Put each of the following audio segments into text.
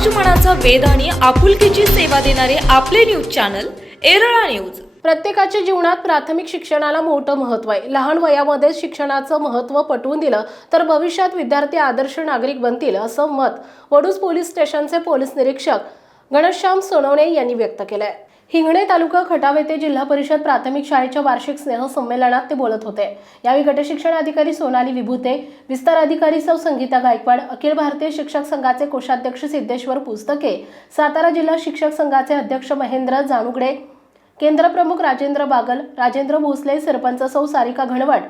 समाजमनाचा वेध आणि आपुलकीची सेवा देणारे आपले न्यूज चॅनल एरळा न्यूज. प्रत्येकाच्या जीवनात प्राथमिक शिक्षणाला मोठं महत्त्व आहे. लहान वयामध्ये शिक्षणाचं महत्त्व पटवून दिलं तर भविष्यात विद्यार्थी आदर्श नागरिक बनतील असं मत वडूज पोलीस स्टेशनचे पोलीस निरीक्षक घनश्याम सोनवणे यांनी व्यक्त केलंय. हिंगणे तालुका खटाव येथे जिल्हा परिषद प्राथमिक शाळेच्या वार्षिक स्नेह संमेलनात ते बोलत होते. यावेळी गटशिक्षण अधिकारी सोनाली विभूते विस्तार अधिकारी सौ संगीता गायकवाड अखिल भारतीय शिक्षक संघाचे कोषाध्यक्ष सिद्धेश्वर पुस्तके सातारा जिल्हा शिक्षक संघाचे अध्यक्ष महेंद्र जानुगडे केंद्रप्रमुख राजेंद्र बागल राजेंद्र भोसले सरपंच सौ सारिका घणवट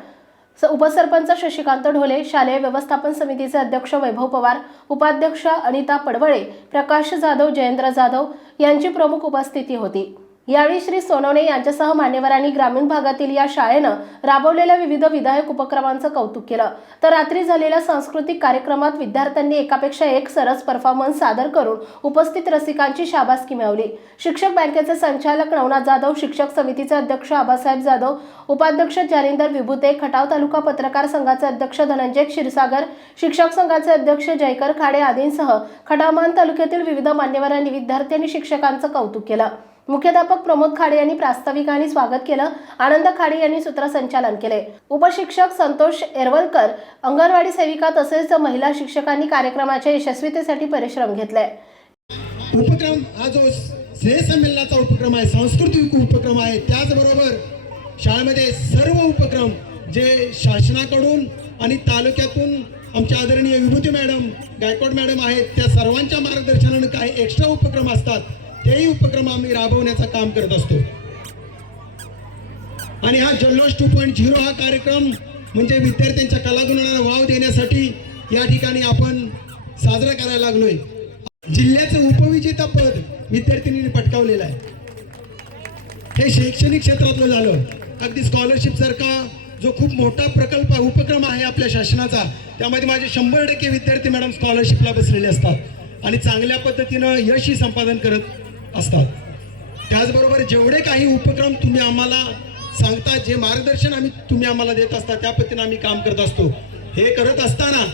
उपसरपंच शशिकांत ढोले शालेय व्यवस्थापन समितीचे अध्यक्ष वैभव पवार उपाध्यक्ष अनिता पडवळे प्रकाश जाधव जयेंद्र जाधव यांची प्रमुख उपस्थिती होती. यावेळी श्री सोनवणे यांच्यासह मान्यवरांनी ग्रामीण भागातील या शाळेनं राबवलेल्या विविध विधायक उपक्रमांचं कौतुक केलं. तर रात्री झालेल्या सांस्कृतिक कार्यक्रमात विद्यार्थ्यांनी एकापेक्षा एक सरस परफॉर्मन्स सादर करून उपस्थित रसिकांची शाबासकी मिळवली. शिक्षक बँकेचे संचालक नवनाथ जाधव शिक्षक समितीचे अध्यक्ष आबासाहेब जाधव उपाध्यक्ष जालिंदर विभूते खटाव तालुका पत्रकार संघाचे अध्यक्ष धनंजय क्षीरसागर शिक्षक संघाचे अध्यक्ष जयकर खाडे आदींसह खटावमान तालुक्यातील विविध मान्यवरांनी विद्यार्थी आणि शिक्षकांचं कौतुक केलं. मुख्याध्यापक प्रमोद खाडे यांनी प्रास्ताविकांनी स्वागत केलं. आनंद खाडे यांनी सूत्रसंचालन केले. उपशिक्षक संतोष एरवलकर अंगणवाडी सेविका तसेच महिला शिक्षकांनी कार्यक्रमाच्या यशस्वीतेसाठी परिश्रम घेतले. उपक्रम हा जो स्नेह संमेलनाचा उपक्रम आहे सांस्कृतिक उपक्रम आहे. त्याचबरोबर शाळेमध्ये सर्व उपक्रम जे शासनाकडून आणि तालुक्यातून आमच्या आदरणीय विभूती मॅडम गायकवाड मॅडम आहेत त्या सर्वांच्या मार्गदर्शनाने काही एक्स्ट्रा उपक्रम असतात. तेही उपक्रम आम्ही राबवण्याचं काम करत असतो. आणि हा जल्लोष टू पॉईंट झिरो हा कार्यक्रम म्हणजे विद्यार्थ्यांच्या कलागुणांना वाव देण्यासाठी या ठिकाणी आपण साजरा करायला लागलोय. जिल्ह्याचं उपविजेता पद विद्यार्थिनींनी पटकावलेलं आहे. हे शैक्षणिक क्षेत्रातलं झालं. अगदी स्कॉलरशिप सारखा जो खूप मोठा प्रकल्प उपक्रम आहे आपल्या शासनाचा त्यामध्ये माझे शंभर टक्के विद्यार्थी मॅडम स्कॉलरशिपला बसलेले असतात. आणि चांगल्या पद्धतीनं यशही संपादन करत असतात. त्याचबरोबर जेवढे काही उपक्रम तुम्ही आम्हाला सांगता जे मार्गदर्शन आम्ही तुम्ही आम्हाला देत असता त्या पद्धतीने आम्ही काम करत असतो. हे करत असताना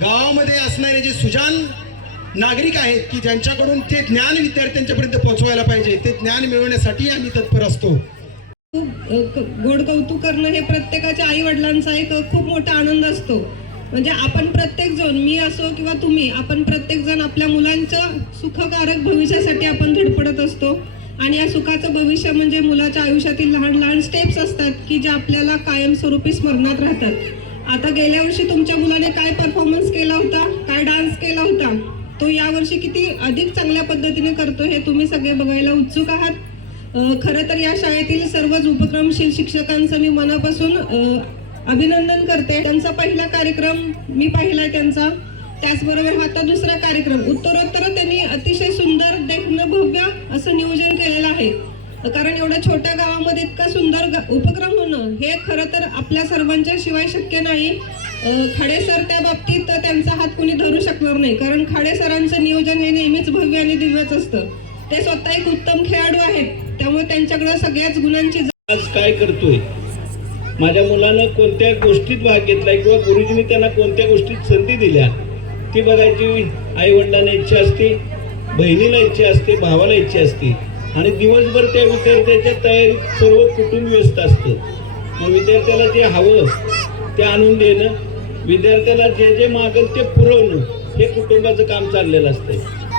गावामध्ये असणारे जे सुजान नागरिक आहेत की ज्यांच्याकडून ते ज्ञान विद्यार्थ्यांच्यापर्यंत पोहोचवायला पाहिजे ते ज्ञान मिळवण्यासाठी आम्ही तत्पर असतो. खूप गोड कौतुक करणं हे प्रत्येकाच्या आई वडिलांचा एक खूप मोठा आनंद असतो. म्हणजे आपण प्रत्येक जण मी असो किंवा तुम्ही आपण प्रत्येक जण आपल्या मुलांचं सुखकारक भविष्यासाठी आपण धडपडत असतो. आणि या सुखाचं भविष्य म्हणजे मुलाच्या आयुष्यातील लहान लहान स्टेप्स असतात की जे आपल्याला कायमस्वरूपी स्मरणात राहतात. आता गेल्या वर्षी तुमच्या मुलाने काय परफॉर्मन्स केला होता? काय डान्स केला होता? तो यावर्षी किती अधिक चांगल्या पद्धतीने करतो हे तुम्ही सगळे बघायला उत्सुक आहात. खरं तर या शाळेतील सर्वच उपक्रमशील शिक्षकांचं मी मनापासून अभिनंदन करते. त्यांचा पहिला कार्यक्रम मी पाहिलाय त्यांचा. त्याचबरोबर हा आता दुसरा कार्यक्रम. उत्तरोत्तर त्यांनी अतिशय सुंदर देखणं भव्य असं नियोजन केलेलं आहे. कारण एवढ्या छोट्या गावामध्ये इतका सुंदर उपक्रम होणं हे खरं तर आपल्या सर्वांच्या शिवाय शक्य नाही. खाडे सर त्या बाबतीत त्यांचा हात कोणी धरू शकणार नाही. कारण खाडे सरांचं नियोजन हे नेहमीच भव्य आणि दिव्यच असतं. ते स्वतः एक उत्तम खेळाडू आहेत. त्यामुळे त्यांच्याकडे सगळ्याच गुणांची आज काय करतोय? माझ्या मुलानं कोणत्या गोष्टीत भाग घेतला किंवा गुरुजींनी त्यांना कोणत्या गोष्टीत संधी दिल्या ती बघायची आई वडिलांना इच्छा असते बहिणीला इच्छा असते भावाला इच्छा असते. आणि दिवसभर त्या विद्यार्थ्याच्या तयारीत सर्व कुटुंब व्यस्त असतं. मग विद्यार्थ्याला जे हवं ते आणून देणं विद्यार्थ्याला जे जे मागेल ते पुरवणं हे कुटुंबाचं काम चाललेलं असतं.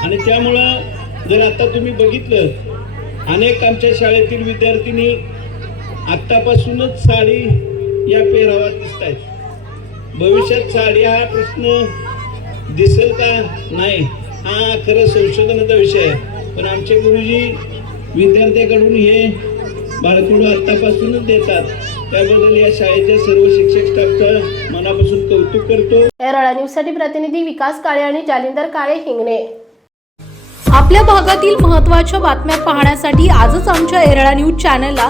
आणि त्यामुळं जर आता तुम्ही बघितलं अनेक आमच्या शाळेतील विद्यार्थिनी आत्तापासूनच साडी या पेहरावात दिसत आहेत भविष्यात साडी हा प्रश्न दिसेल का? नाही. हा खरं संशोधनाचा विषय आहे. पण आमचे गुरुजी विद्यार्थ्याकडून हे बाळकडू आत्तापासूनच देतात. त्याबद्दल या शाळेच्या सर्व शिक्षक स्टाफचं मनापासून कौतुक करतो. एरळा न्यूजसाठी प्रतिनिधी विकास काळे आणि जालिंदर काळे हिंगणे. आपल्या भागातील महत्त्वाच्या बातम्या पाहण्यासाठी आजच आमच्या एरळा न्यूज चॅनलला